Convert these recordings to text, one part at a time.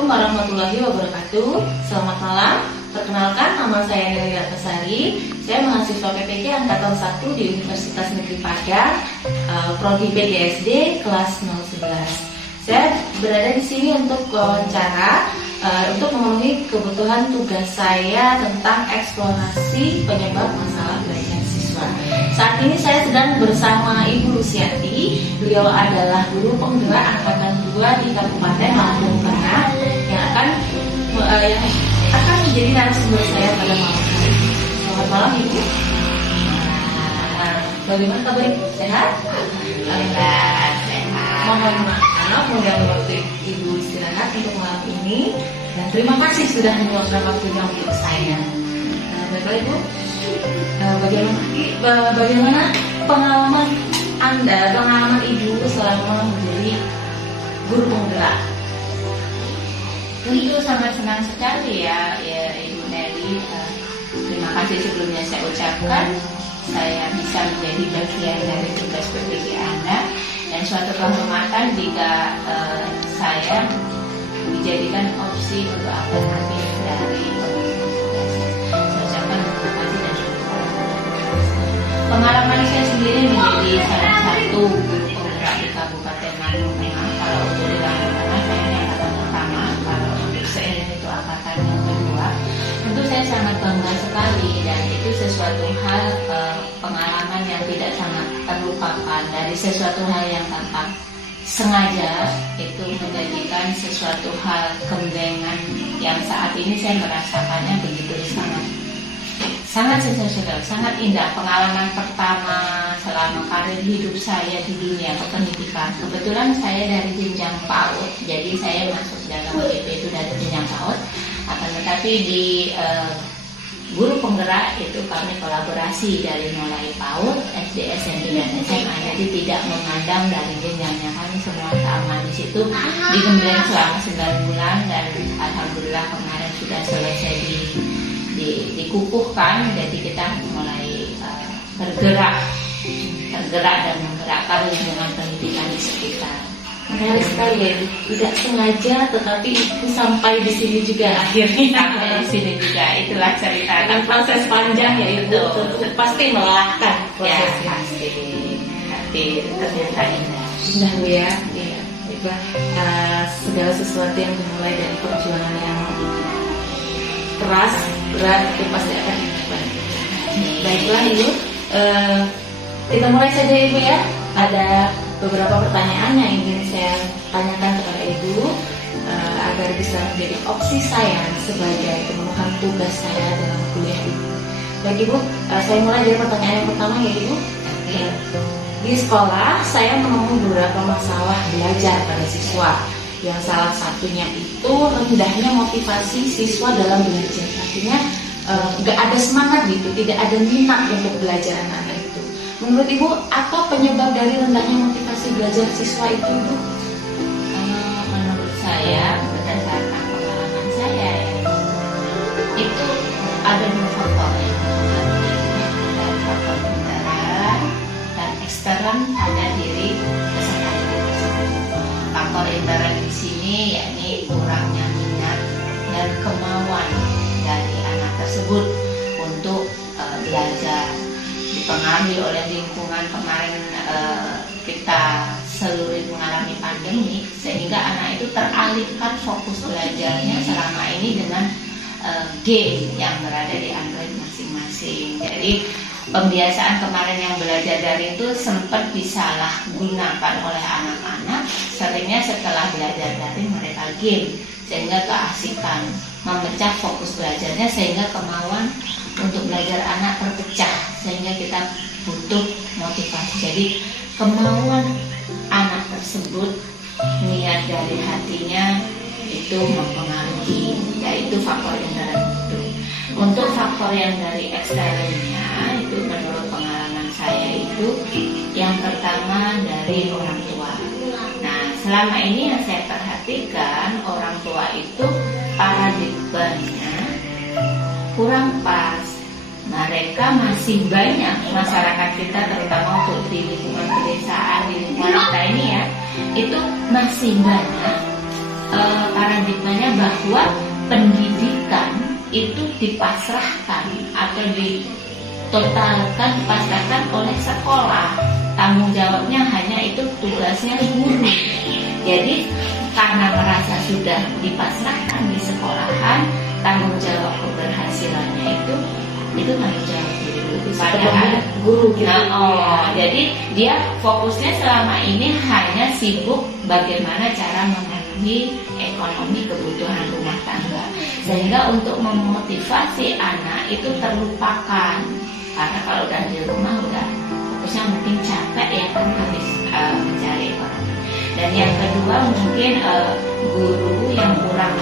Assalamualaikum warahmatullahi wabarakatuh. Selamat malam. Perkenalkan, nama saya Nelly Ratnasari. Saya mahasiswa PPK Angkatan 1 di Universitas Negeri Padang, Prodi PGSD kelas 011. Saya berada di sini untuk wawancara, untuk memenuhi kebutuhan tugas saya tentang eksplorasi penyebab masalah belajar siswa. Saat ini saya sedang bersama Ibu Luciati. Beliau adalah guru penggerak angkatan 2 di Kabupaten Lampung Tengah yang akan menjadi narasumber saya pada malam hari. Selamat malam Ibu. Bagaimana kabar Ibu? Sehat? Sehat. Mohon maaf mengganggu waktu Ibu istirahat untuk malam ini, dan terima kasih sudah meluangkan waktunya untuk saya. Baiklah Ibu, bagaimana pengalaman Anda, pengalaman Ibu selama menjadi guru penggerak? Tentu sangat senang sekali ya Ibu Nelly. Terima kasih sebelumnya saya ucapkan. Saya bisa menjadi bagian dari tugas PPG Anda, dan suatu kehormatan jika saya dijadikan opsi untuk alternatif dari saya ucapkan terima kasih dan syukur. Pengalaman saya sendiri menjadi salah satu guru penggerak di Kabupaten Lampung Tengah. Kalau untuk di Lampung Tengah saya ini angkatan pertama, kalau untuk se-Indonesia itu angkatan yang kedua. Tentu saya sangat bangga sekali, dan itu sesuatu hal pengalaman yang tidak sangat terlupakan. Dari sesuatu hal yang tanpa sengaja itu menjadikan sesuatu hal kembengan yang saat ini saya merasakannya begitu sangat sensasional, sangat indah. Pengalaman pertama selama karir hidup saya di dunia kependidikan. Kebetulan saya dari jenjang PAUD, jadi saya masuk dalam itu dari jenjang PAUD. Akan tetapi di guru penggerak itu kami kolaborasi dari mulai PAUD, SD, SMP, dan SMA. Jadi tidak memandang dari jenjangnya, kami semua sama di situ digembleng selama 9 bulan, dan alhamdulillah kemarin sudah selesai dikukuhkan. Jadi kita mulai bergerak dan menggerakkan lingkungan pendidikan di sekitar. Menarik sekali ya, tidak sengaja tetapi sampai di sini juga akhirnya. Sampai di sini juga, itulah cerita. Dengan proses panjang ya Ibu, pasti melelahkan Ya, prosesnya. pasti. Tapi ternyata indah. Indah Bu ya. Iya. Segala sesuatu yang dimulai dari perjuangan yang keras, berat, itu pasti akan dilakukan. Baiklah Ibu, kita mulai saja Ibu ya. Ada beberapa pertanyaan yang ingin saya tanyakan kepada Ibu agar bisa menjadi opsi saya sebagai pemenuhan tugas saya dalam kuliah ini. Baik Ibu, saya mulai dari pertanyaan yang pertama ya Ibu. Di sekolah saya menemui beberapa masalah belajar pada siswa. Yang salah satunya itu rendahnya motivasi siswa dalam belajar. Artinya nggak ada semangat gitu, tidak ada minat untuk belajar anak-anak itu. Menurut Ibu, apa penyebab dari rendahnya motivasi belajar siswa itu Ibu? Menurut saya, berdasarkan pengalaman saya, itu ada 2 faktor ya. Dan faktor internal dan eksternal pada diri peserta tersebut. Faktor internal di sini yakni kurangnya minat dan kemauan dari anak tersebut untuk belajar. Dipengaruhi oleh lingkungan kemarin, kita seluruh mengalami pandemi, sehingga anak itu teralihkan fokus belajarnya selama ini dengan game yang berada di Android masing-masing. Jadi pembiasaan kemarin yang belajar dari itu sempat disalahgunakan oleh anak-anak. Seringnya setelah belajar dari mereka game, sehingga keasikan memecah fokus belajarnya, sehingga kemauan untuk belajar anak terpecah, sehingga kita butuh motivasi. Jadi kemauan anak tersebut, niat dari hatinya itu mempengaruhi, yaitu faktor internal itu. Untuk faktor yang dari eksternalnya itu menurut pengalaman saya itu yang pertama dari orang tua. Nah, selama ini yang saya perhatikan, orang tua itu paradigmanya kurang pas. Mereka masih banyak, masyarakat kita terutama untuk di lingkungan pedesaan, di lingkungan kita ini ya, itu masih banyak paradigmanya bahwa pendidikan itu dipasrahkan atau ditotalkan, dipasrahkan oleh sekolah. Tanggung jawabnya hanya itu tugasnya guru. Jadi karena merasa sudah dipasrahkan di sekolahan, tanggung jawab keberhasilannya itu tanggung jawab guru. Padahal guru gitu. Jadi dia fokusnya selama ini hanya sibuk bagaimana cara memenuhi ekonomi kebutuhan rumah tangga, sehingga untuk memotivasi anak itu terlupakan. Karena kalau udah di rumah udah fokusnya mungkin capek ya kan, habis mencari ekonomi. Dan yang kedua mungkin guru yang kurang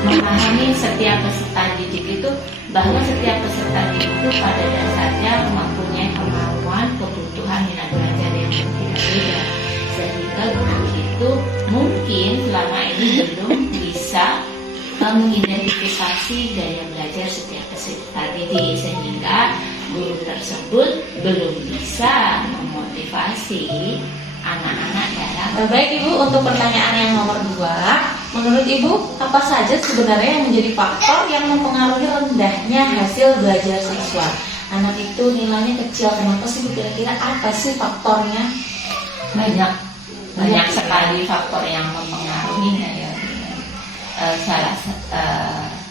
memahami setiap peserta didik itu, bahwa setiap peserta didik itu pada dasarnya mempunyai kemauan, kebutuhan, minat belajar yang berbeda-beda, sehingga guru itu mungkin selama ini belum bisa mengidentifikasi gaya belajar setiap peserta didik, sehingga guru tersebut belum bisa memotivasi anak-anak dalam. Baik Ibu, untuk pertanyaan yang nomor 2, menurut Ibu apa saja sebenarnya yang menjadi faktor yang mempengaruhi rendahnya hasil belajar siswa? Anak itu nilainya kecil, kenapa sih Bu? Kira-kira apa sih faktornya? Banyak sekali faktor yang mempengaruhinya ya.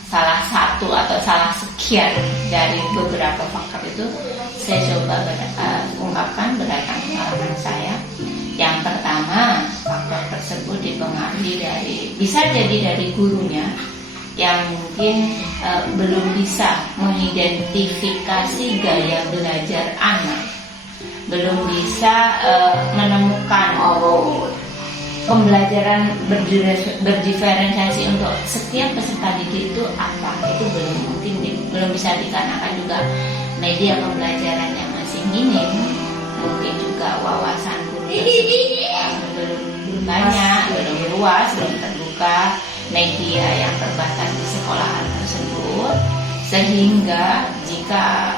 Salah satu atau salah sekian dari beberapa faktor itu saya coba ungkapkan berdasarkan pengalaman saya. Yang pertama, faktor tersebut dipengaruhi bisa jadi dari gurunya yang mungkin belum bisa mengidentifikasi gaya belajar anak, belum bisa menemukan pembelajaran berdiferensiasi untuk setiap peserta didik itu apa, itu belum bisa dikarenakan juga media pembelajarannya masih minim, mungkin juga wawasan guru belum banyak, belum luas, belum terbuka, media yang terbatas di sekolahan tersebut, sehingga jika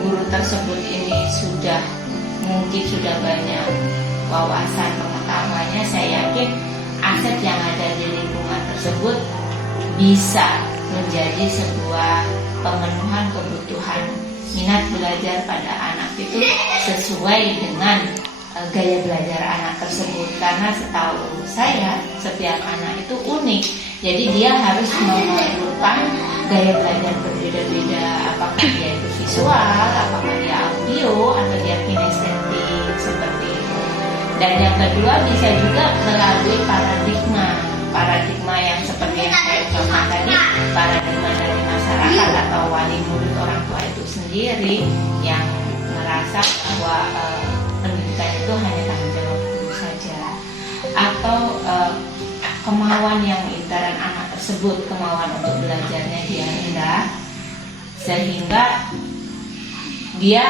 guru tersebut ini mungkin sudah banyak wawasan pengetahuannya, saya yakin aset yang ada di lingkungan tersebut bisa menjadi sebuah pemenuhan kebutuhan minat belajar pada anak itu sesuai dengan gaya belajar anak tersebut. Karena setahu saya setiap anak itu unik, jadi dia harus memerlukan gaya belajar berbeda-beda, apakah dia itu visual, apakah dia audio, atau dia kinestetik seperti itu. Dan yang kedua bisa juga melalui paradigma yang seperti yang saya contohkan tadi, paradigma dari masyarakat atau wali murid, orang tua itu sendiri yang merasa bahwa pendidikan itu hanya tanggung jawab guru saja, atau kemauan yang intaran anak tersebut, kemauan untuk belajarnya dia rendah, sehingga dia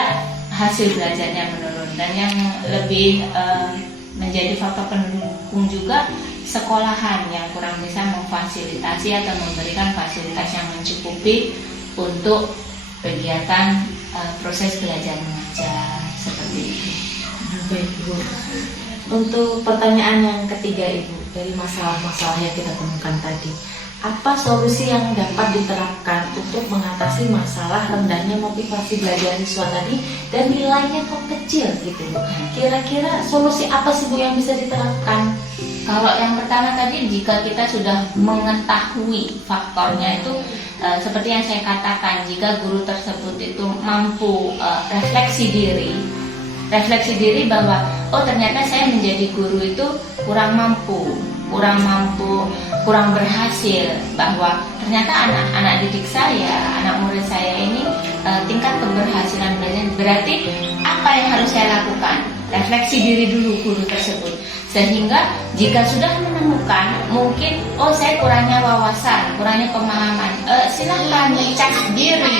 hasil belajarnya menurun. Dan yang lebih menjadi faktor pendukung juga sekolahan yang kurang bisa memfasilitasi atau memberikan fasilitas yang mencukupi untuk kegiatan proses belajar mengajar seperti itu. Baik Bu. Untuk pertanyaan yang ketiga Ibu, dari masalah-masalah yang kita temukan tadi, apa solusi yang dapat diterapkan untuk mengatasi masalah rendahnya motivasi belajar siswa tadi dan nilainya kok kecil gitu Bu? Kira-kira solusi apa sih Bu yang bisa diterapkan? Kalau yang pertama tadi, jika kita sudah mengetahui faktornya itu seperti yang saya katakan, jika guru tersebut itu mampu refleksi diri bahwa ternyata saya menjadi guru itu kurang mampu, kurang berhasil, bahwa ternyata anak didik saya, anak murid saya ini tingkat keberhasilan belajar, berarti apa yang harus saya lakukan? Refleksi diri dulu guru tersebut, sehingga jika sudah menemukan mungkin saya kurangnya wawasan, kurangnya pemahaman, silakan dicek diri,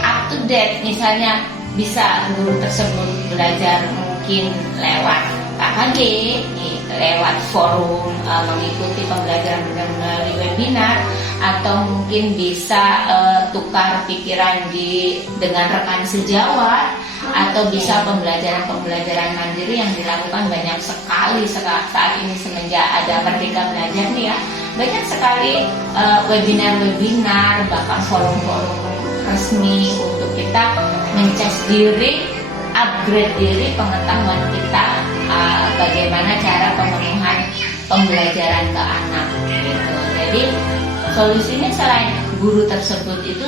up to date, misalnya bisa guru tersebut belajar mungkin lewat KKG, lewat forum, mengikuti pembelajaran melalui webinar, atau mungkin bisa tukar pikiran dengan rekan sejawat, atau bisa pembelajaran mandiri yang dilakukan banyak sekali saat ini semenjak ada Merdeka Belajar nih ya. Banyak sekali webinar-webinar, bahkan forum-forum resmi untuk kita mencas diri, upgrade diri pengetahuan kita, bagaimana cara pemenuhan pembelajaran ke anak gitu. Jadi solusinya selain guru tersebut itu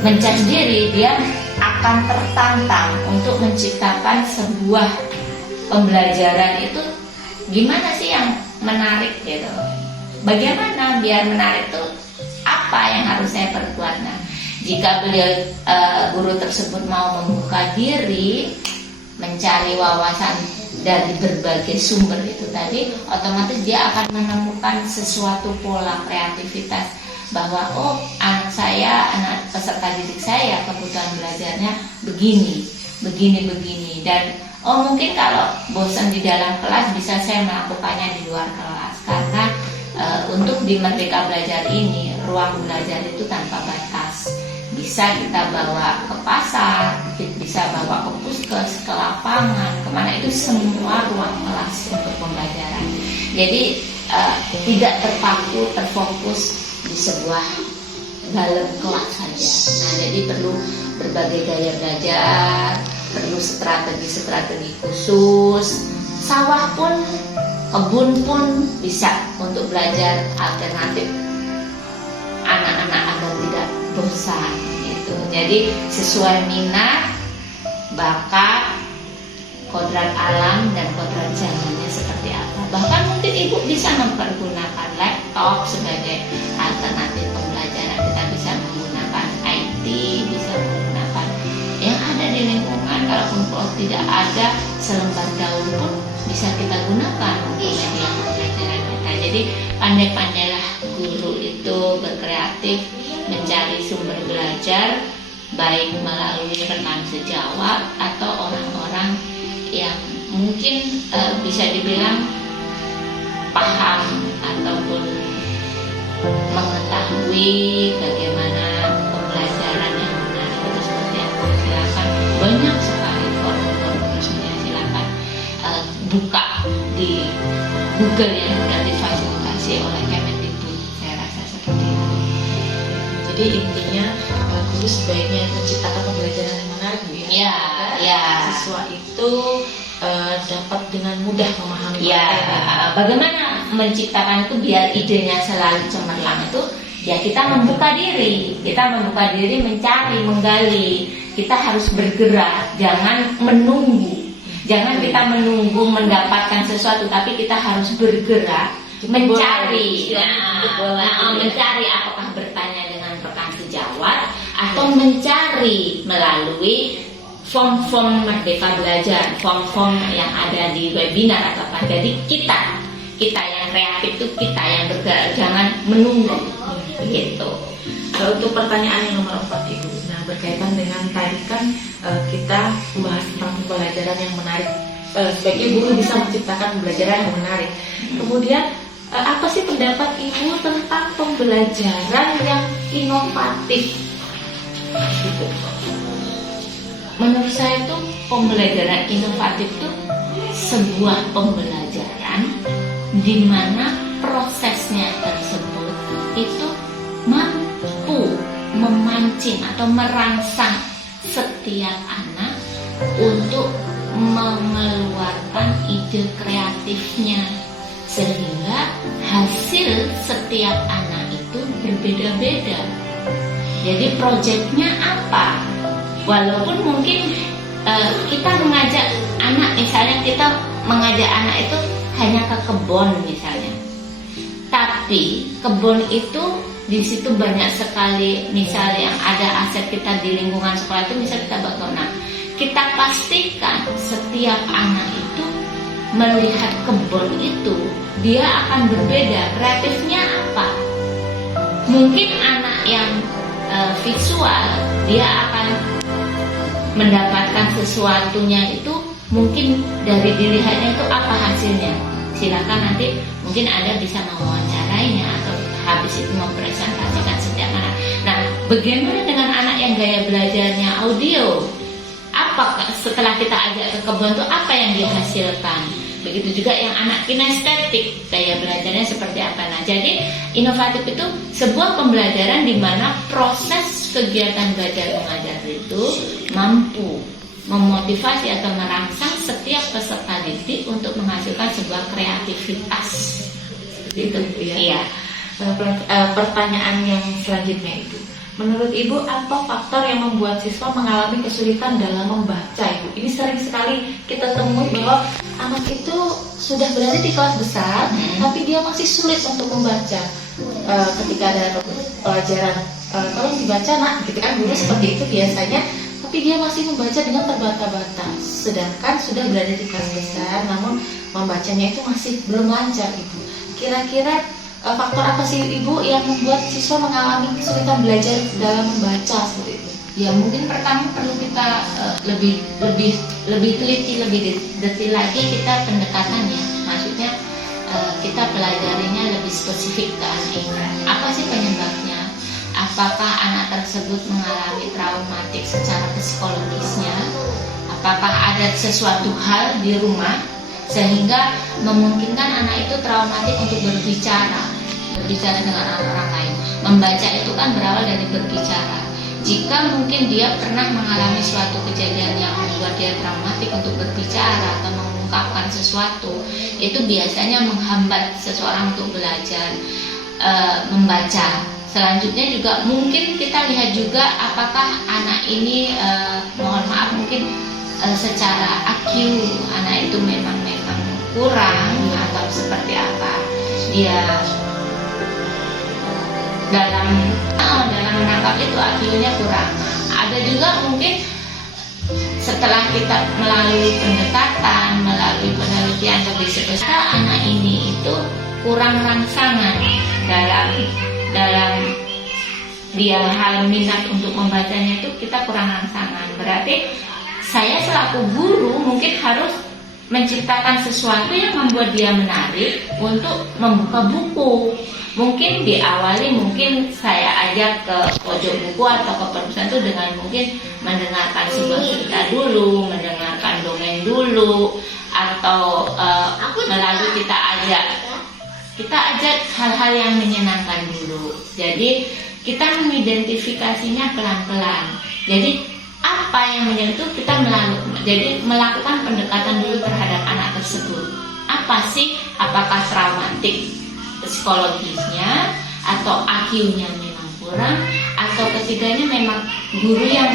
mencas diri, dia akan tertantang untuk menciptakan sebuah pembelajaran itu gimana sih yang menarik gitu. Bagaimana biar menarik itu apa yang harus saya perbuat. Nah, jika guru tersebut mau membuka diri, mencari wawasan dari berbagai sumber itu tadi, otomatis dia akan menemukan sesuatu pola kreativitas bahwa anak peserta didik saya kebutuhan belajarnya begini, dan mungkin kalau bosan di dalam kelas bisa saya melakukannya di luar kelas, karena untuk di Merdeka Belajar ini ruang belajar itu tanpa batas. Bisa kita bawa ke pasar, bisa bawa ke puskes, ke lapangan, kemana, itu semua ruang kelas untuk pembelajaran. Jadi tidak terfokus di sebuah dalam kelas saja. Nah, jadi perlu berbagai gaya belajar, perlu strategi khusus. Sawah pun, kebun pun bisa untuk belajar alternatif anak-anak agar tidak bosan gitu. Jadi sesuai minat, bakat, kodrat alam dan kodrat zamannya seperti apa. Bahkan mungkin ibu bisa mempergunakan laptop sebagai alternatif pembelajaran. Kita bisa menggunakan IT, bisa menggunakan yang ada di lingkungan. Kalaupun tidak ada, selembar daun pun bisa kita gunakan untuk media pembelajaran kita. Jadi pandai-pandailah guru itu berkreatif, mencari sumber belajar, baik melalui rekan sejawat atau orang-orang yang mungkin bisa dibilang paham ataupun mengetahui bagaimana pembelajaran yang menarik itu seperti apa. Silakan, banyak sekali forum-forum resminya, silakan buka di Google yang sudah difasilitasi oleh Kemendikbud. Saya rasa seperti itu. Jadi intinya guru sebaiknya menciptakan pembelajaran yang menarik ya. Siswa itu dapat dengan mudah memahami bagaimana menciptakan itu biar idenya selalu cemerlang itu ya kita membuka diri, mencari, menggali. Kita harus bergerak, jangan menunggu. Jangan kita menunggu mendapatkan sesuatu, tapi kita harus bergerak, mencari. Mencari, apakah bertanya dengan rekan sejawat atau mencari melalui form-form Merdeka Belajar, form-form yang ada di webinar atau apa. Jadi kita yang kreatif itu kita yang bergerak, jangan menunggu gitu. Untuk pertanyaan yang nomor 4 Ibu, nah berkaitan dengan tadi kan kita membahas tentang pembelajaran yang menarik. Sebagai guru bisa menciptakan pembelajaran yang menarik. Kemudian apa sih pendapat Ibu tentang pembelajaran yang inovatif? Gitu. Menurut saya itu pembelajaran inovatif itu sebuah pembelajaran di mana prosesnya tersebut itu mampu memancing atau merangsang setiap anak untuk mengeluarkan ide kreatifnya, sehingga hasil setiap anak itu berbeda-beda. Jadi proyeknya apa? Walaupun mungkin kita mengajak anak, misalnya kita mengajak anak itu hanya ke kebun misalnya, tapi kebun itu di situ banyak sekali, misalnya yang ada aset kita di lingkungan sekolah itu bisa kita bangun. Nah, kita pastikan setiap anak itu melihat kebun itu dia akan berbeda, kreatifnya apa. Mungkin anak yang visual dia akan mendapatkan sesuatunya itu mungkin dari dilihatnya itu apa hasilnya. Silakan nanti mungkin Anda bisa mewawancarainya atau habis habis itu mempresentasikan setiap anak. Nah, bagaimana dengan anak yang gaya belajarnya audio? Apa setelah kita ajak ke kebun itu apa yang dihasilkan? Begitu juga yang anak kinestetik, gaya belajarnya seperti apa. Nah, jadi inovatif itu sebuah pembelajaran di mana proses kegiatan belajar mengajar itu mampu memotivasi atau merangsang setiap peserta didik untuk menghasilkan sebuah kreativitas. Itu ya. Iya. Pertanyaan yang selanjutnya itu, menurut Ibu apa faktor yang membuat siswa mengalami kesulitan dalam membaca, Ibu? Ini sering sekali kita temui bahwa anak itu sudah berada di kelas besar, tapi dia masih sulit untuk membaca. Ketika ada pelajaran, tolong dibaca nak, gitu kan, guru seperti itu biasanya, tapi dia masih membaca dengan terbata-bata. Sedangkan sudah berada di kelas besar, namun membacanya itu masih belum lancar, Ibu. Kira-kira faktor apa sih Ibu yang membuat siswa mengalami kesulitan belajar dalam membaca seperti itu? Ya mungkin pertama perlu kita lebih teliti, lebih detail lagi kita pendekatannya. Maksudnya kita pelajarinya lebih spesifik ke anak ini. Apa sih penyebabnya? Apakah anak tersebut mengalami traumatik secara psikologisnya? Apakah ada sesuatu hal di rumah sehingga memungkinkan anak itu traumatik untuk berbicara dengan orang lain. Membaca itu kan berawal dari berbicara. Jika mungkin dia pernah mengalami suatu kejadian yang membuat dia traumatik untuk berbicara atau mengungkapkan sesuatu, itu biasanya menghambat seseorang untuk belajar membaca. Selanjutnya juga mungkin kita lihat juga apakah anak ini mohon maaf mungkin secara IQ anak itu memang kurang atau seperti apa dia dalam menangkap itu IQ-nya kurang. Ada juga mungkin setelah kita melalui pendekatan, melalui penelitian lebih spesifik, anak ini itu kurang rangsangan dalam dia hal minat untuk membacanya itu kita kurang rangsangan. Berarti saya selaku guru mungkin harus menciptakan sesuatu yang membuat dia menarik untuk membuka buku. Mungkin diawali mungkin saya ajak ke pojok buku atau ke perpustakaan itu dengan mungkin mendengarkan sebuah cerita dulu, mendengarkan dongeng dulu, atau melalui kita ajak hal-hal yang menyenangkan dulu. Jadi kita mengidentifikasinya pelan-pelan. Jadi apa yang menyentuh kita melakukan pendekatan dulu terhadap anak tersebut. Apa sih? Apakah traumatik psikologisnya atau IQ-nya memang kurang, atau ketiganya memang guru yang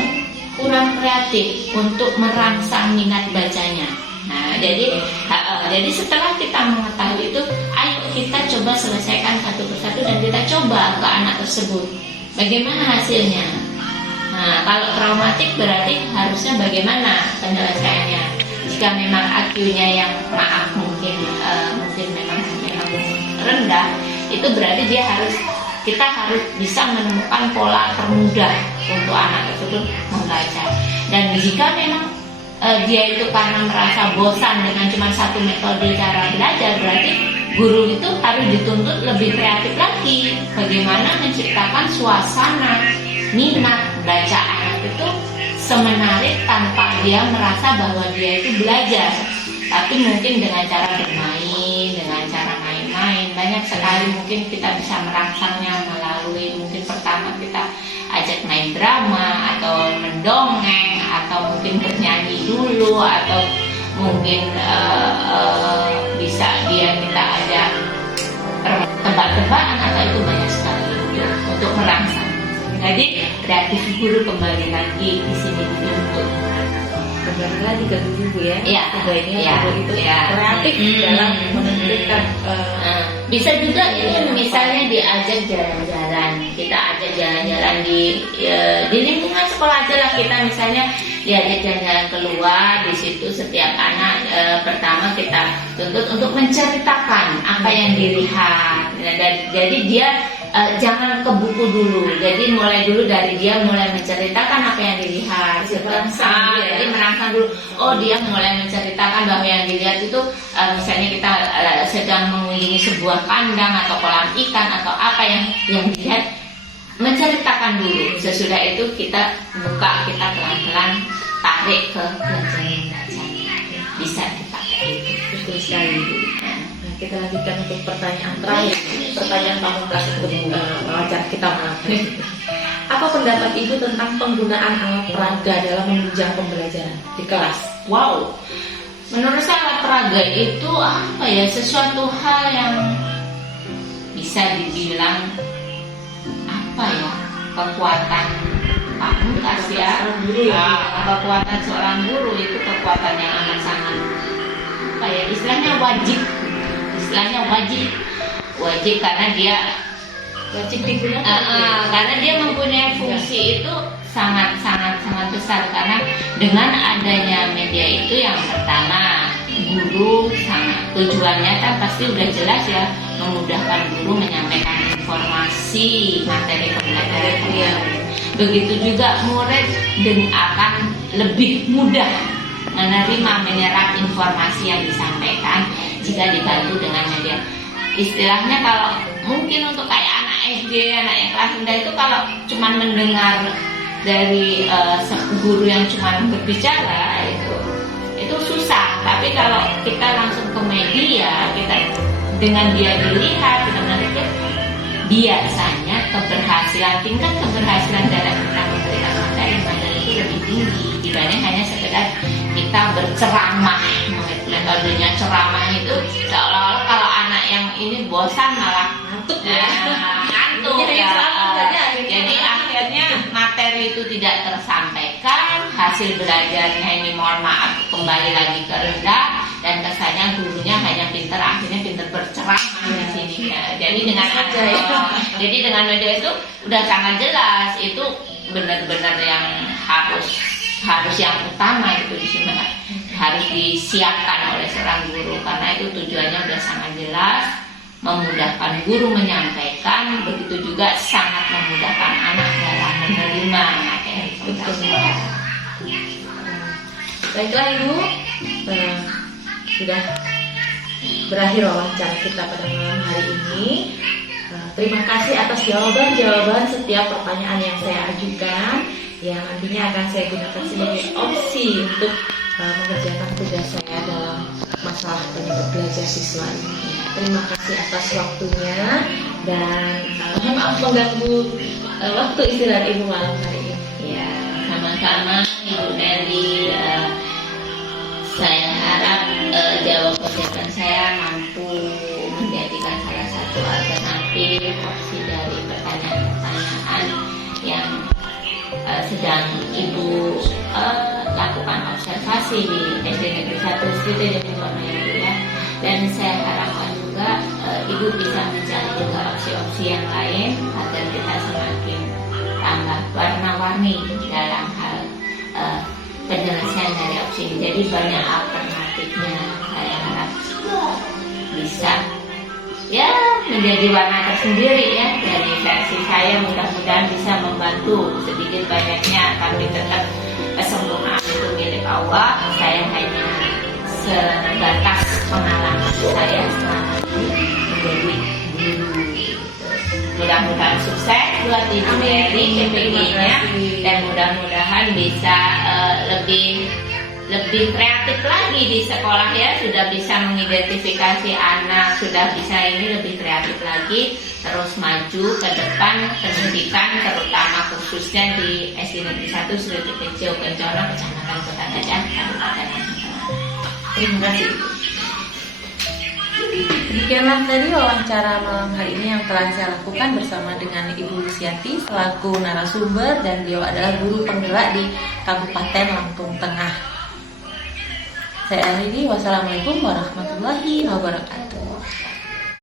kurang kreatif untuk merangsang minat bacanya. Nah, jadi setelah kita mengetahui itu, ayo kita coba selesaikan satu persatu dan kita coba ke anak tersebut. Bagaimana hasilnya? Nah, kalau traumatik berarti harusnya bagaimana penyelesaiannya? Jika memang IQ-nya yang mungkin memang rendah, itu berarti kita harus bisa menemukan pola termudah untuk anak tersebut membaca. Dan jika memang dia itu karena merasa bosan dengan cuma satu metode cara belajar, berarti guru itu harus dituntut lebih kreatif lagi. Bagaimana menciptakan suasana minat baca anak itu semenarik tanpa dia merasa bahwa dia itu belajar, tapi mungkin dengan cara bermain, dengan cara main-main. Banyak sekali mungkin kita bisa merangsangnya melalui mungkin pertama kita ajak main drama atau mendongeng atau mungkin bernyanyi dulu, atau mungkin bisa kita ajak tebak-tebakan, atau itu banyak sekali untuk merangsang. Jadi kreatif guru kembali lagi di sini dituntut. Kembali lagi ke guru ya. Iya. Guru itu kreatif dalam menentukan. Bisa juga ini misalnya diajak jalan-jalan. Kita ajak jalan-jalan di lingkungan sekolah aja lah. Kita misalnya diajak jalan-jalan keluar. Di situ setiap anak pertama kita tuntut untuk menceritakan apa yang dilihat. Dan jadi dia jangan ke buku dulu. Jadi mulai dulu dari dia mulai menceritakan apa yang dilihat. Jadi merangsang dulu. Oh, dia mulai menceritakan bahwa yang dilihat itu misalnya kita sedang mengunjungi sebuah kandang atau kolam ikan atau apa yang dilihat, menceritakan dulu. Sesudah itu kita buka, kita pelan-pelan tarik ke belajar membacanya. Bisa dipakai itu. Betul sekali, Bu. Nah, kita lanjutkan untuk pertanyaan terakhir. Pertanyaan pamungkas untuk wawancara kita malam ini. Apa pendapat Ibu tentang penggunaan alat peraga dalam menunjang pembelajaran di kelas? Wow, menurut saya alat peraga itu apa ya, sesuatu hal yang bisa dibilang apa ya, kekuatan pamungkas ya. Kekuatan seorang guru itu kekuatan yang amat sangat apa ya, istilahnya wajib karena dia Wajib digunakan. Karena dia mempunyai fungsi itu sangat besar, karena dengan adanya media itu yang pertama, guru sangat tujuannya kan pasti udah jelas ya, memudahkan guru menyampaikan informasi materi pembelajaran. Begitu juga murid akan lebih mudah menyerap informasi yang disampaikan jika dibantu dengan media. Istilahnya kalau mungkin untuk kayak anak SD, anak yang kelas rendah itu kalau cuma mendengar dari guru yang cuma berbicara itu susah. Tapi kalau kita langsung ke media, kita dengan dia dilihat, kita melihat, biasanya tingkat keberhasilan dalam kita memberikan materi itu lebih tinggi dibanding hanya sekedar kita berceramah. Metodenya ceramah itu seolah-olah kalau anak yang ini bosan malah ngantuk ya. Jadi akhirnya materi itu tidak tersampaikan, hasil belajarnya ini mohon maaf kembali lagi ke rendah, dan kesannya gurunya hanya akhirnya pintar berceramah di sini ya. Jadi dengan media itu udah sangat jelas, itu benar-benar yang harus yang utama itu di sini, harus disiapkan oleh seorang guru, karena itu tujuannya udah sangat jelas, memudahkan guru menyampaikan, begitu juga sangat memudahkan anak dalam menerima materi pembelajaran. Baiklah Ibu, sudah berakhir wawancara kita pada malam hari ini. Terima kasih atas jawaban-jawaban setiap pertanyaan yang saya ajukan, yang nantinya akan saya gunakan sebagai opsi untuk mengerjakan tugas saya dalam masalah penyebab belajar siswa ini. Terima kasih atas waktunya, dan mohon maaf mengganggu waktu istirahat Ibu malam hari ini. Ya, sama-sama Ibu Nelly. Saya harap jawaban saya mampu menjadikan salah satu alternatif opsi dari pertanyaan-pertanyaan yang sedang Ibu lakukan observasi di SD Negeri 1 Siti Warna ya. Dan saya harapkan juga Ibu bisa mencari juga opsi-opsi yang lain agar kita semakin tambah warna-warni dalam hal penyelesaian dari opsi ini. Jadi banyak alternatifnya. Saya harap bisa ya menjadi warna tersendiri ya dari versi saya. Mudah-mudahan bisa membantu sedikit banyaknya, tapi tetap kesempurnaan itu milik Allah. Saya hanya sebatas pengalaman saya selama ini menjadi guru. Mudah-mudahan sukses buat Ibu Nelly CPG-nya, dan mudah-mudahan bisa lebih kreatif lagi di sekolah ya. Sudah bisa mengidentifikasi anak, sudah bisa ini lebih kreatif lagi, terus maju ke depan pendidikan, terutama khususnya di SD Negeri 1 Sri Kecil Kencana, Kecamatan Kota Gajah, Kabupaten Asmat. Terima kasih. Demikianlah tadi wawancara malam hari ini yang telah saya lakukan bersama dengan Ibu Lusianti selaku narasumber, dan beliau adalah guru penggerak di Kabupaten Lampung Tengah. Saya akhiri, wassalamualaikum warahmatullahi wabarakatuh.